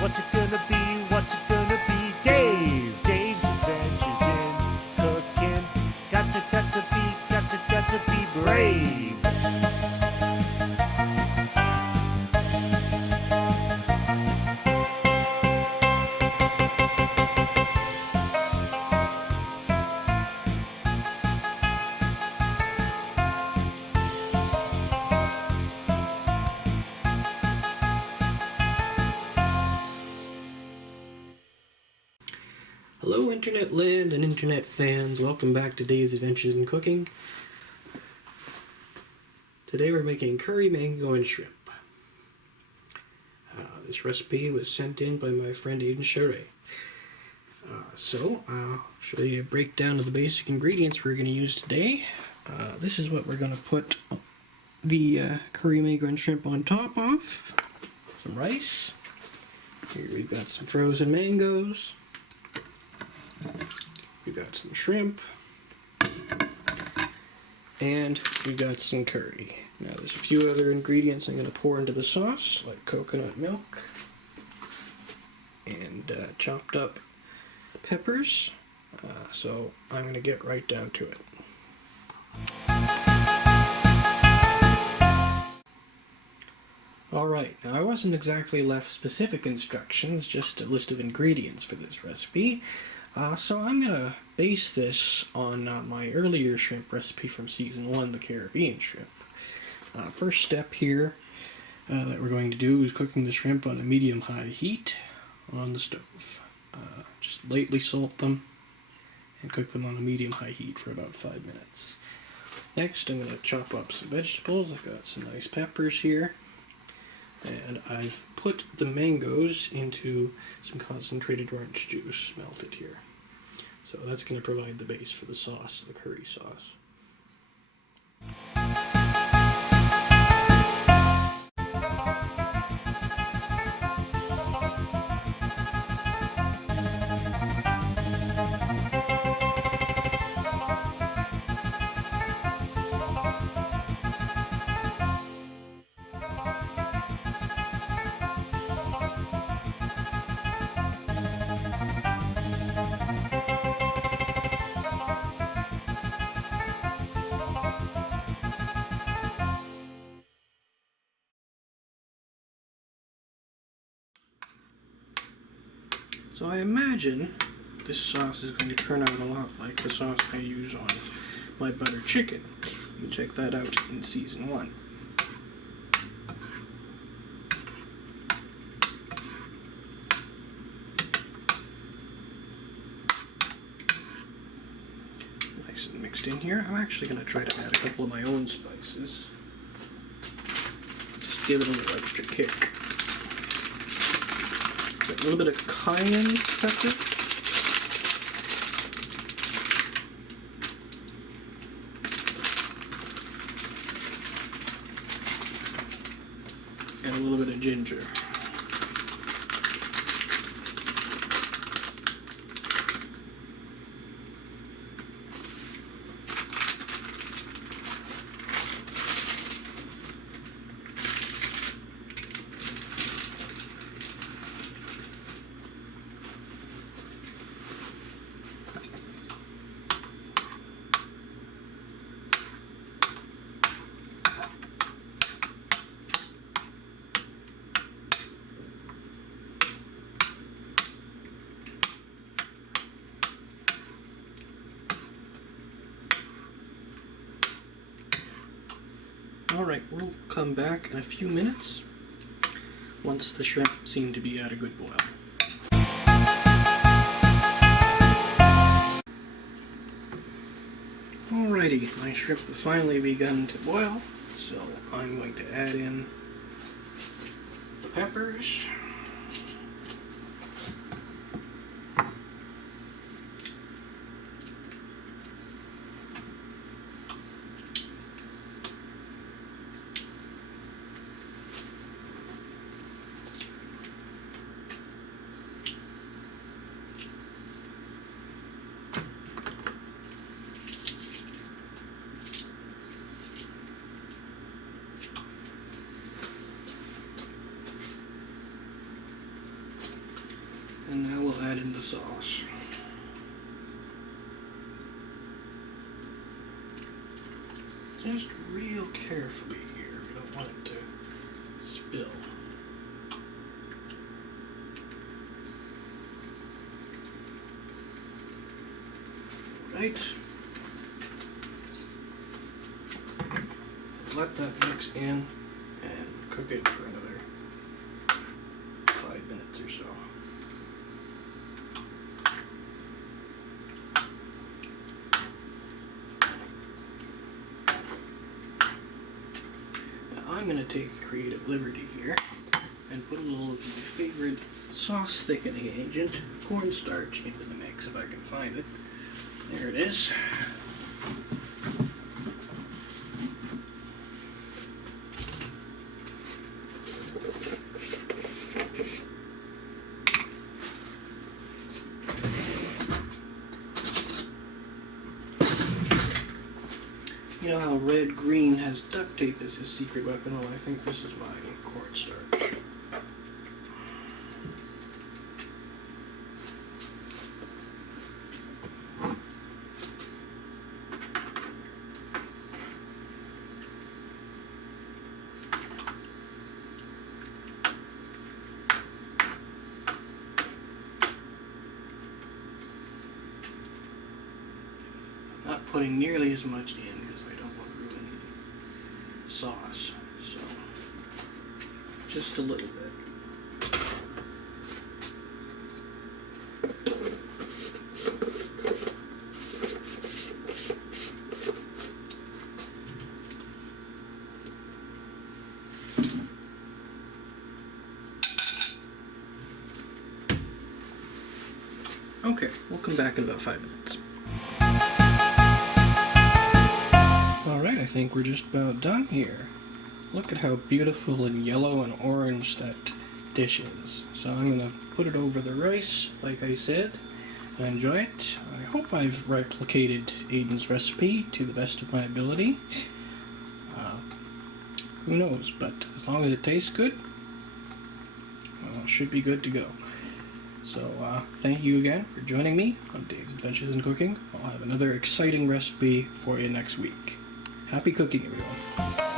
What's it gonna be? What's it gonna be? Dave's adventures in cooking. Got to be brave. Hello internet land and internet fans, welcome back to Dave's Adventures in Cooking. Today we're making curry mango and shrimp. This recipe was sent in by my friend Aiden Charret. So I'll show you a breakdown of the basic ingredients we're going to use today. This is what we're going to put the curry mango and shrimp on top of. Some rice. Here we've got some frozen mangoes. We got some shrimp, and we got some curry. Now there's a few other ingredients I'm going to pour into the sauce, like coconut milk, and chopped up peppers, so I'm going to get right down to it. Alright, now I wasn't exactly left specific instructions, just a list of ingredients for this recipe. So I'm going to base this on my earlier shrimp recipe from season 1, the Caribbean shrimp. First step here that we're going to do is cooking the shrimp on a medium-high heat on the stove. Just lightly salt them and cook them on a medium-high heat for about 5 minutes. Next I'm going to chop up some vegetables. I've got some nice peppers here. And I've put the mangoes into some concentrated orange juice melted here. So that's going to provide the base for the sauce, the curry sauce. So I imagine this sauce is going to turn out a lot like the sauce I use on my butter chicken. You can check that out in season 1. Nice and mixed in here. I'm actually going to try to add a couple of my own spices. Just give it a little extra kick. A little bit of cayenne pepper. And a little bit of ginger. Alright, we'll come back in a few minutes once the shrimp seem to be at a good boil. Alrighty, my shrimp have finally begun to boil, so I'm going to add in the peppers. And now we'll add in the sauce. Just real carefully here. We don't want it to spill. Right. Let that mix in and cook it for another 5 minutes or so. Now I'm going to take a creative liberty here and put a little of my favorite sauce thickening agent, cornstarch, into the mix if I can find it. There it is. You know how Red Green has duct tape as his secret weapon? Well, I think this is my cornstarch. Not putting nearly as much in because I don't want to ruin the sauce, so just a little bit. Okay, we'll come back in about 5 minutes. Alright, I think we're just about done here. Look at how beautiful and yellow and orange that dish is. So I'm going to put it over the rice, like I said, and enjoy it. I hope I've replicated Aiden's recipe to the best of my ability. Who knows, but as long as it tastes good, well, it should be good to go. So thank you again for joining me on Dave's Adventures in Cooking. I'll have another exciting recipe for you next week. Happy cooking, everyone.